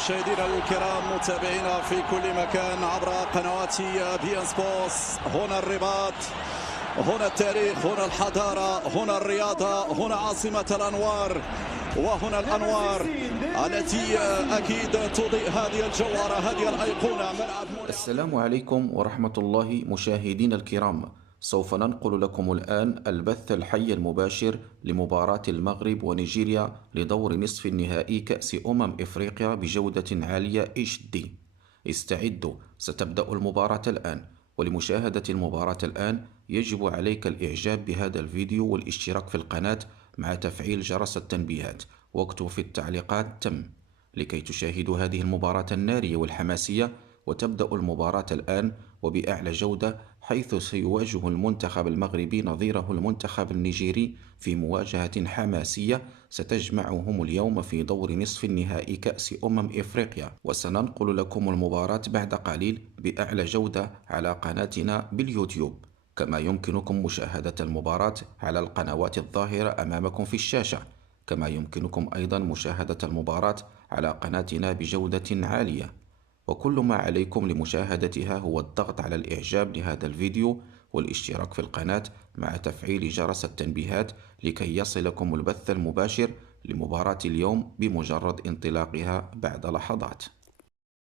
مشاهدينا الكرام متابعينا في كل مكان عبر قنوات بي ان سبورتس. هنا الرباط، هنا التاريخ، هنا الحضارة، هنا الرياضة، هنا عاصمة الأنوار، وهنا الأنوار التي أكيد تضيء هذه الجوهرة، هذه الأيقونة ملعب. السلام عليكم ورحمة الله مشاهدينا الكرام. سوف ننقل لكم الآن البث الحي المباشر لمباراة المغرب ونيجيريا لدور نصف النهائي كأس إفريقيا بجودة عالية HD. استعدوا، ستبدأ المباراة الآن. ولمشاهدة المباراة الآن يجب عليك الإعجاب بهذا الفيديو والاشتراك في القناة مع تفعيل جرس التنبيهات، واكتب في التعليقات تم لكي تشاهدوا هذه المباراة النارية والحماسية. وتبدأ المباراة الآن وبأعلى جودة، حيث سيواجه المنتخب المغربي نظيره المنتخب النيجيري في مواجهة حماسية ستجمعهم اليوم في دور نصف النهائي كأس إفريقيا. وسننقل لكم المباراة بعد قليل بأعلى جودة على قناتنا باليوتيوب، كما يمكنكم مشاهدة المباراة على القنوات الظاهرة أمامكم في الشاشة. كما يمكنكم أيضا مشاهدة المباراة على قناتنا بجودة عالية. وكل ما عليكم لمشاهدتها هو الضغط على الإعجاب لهذا الفيديو والاشتراك في القناة مع تفعيل جرس التنبيهات لكي يصلكم البث المباشر لمباراة اليوم بمجرد انطلاقها بعد لحظات.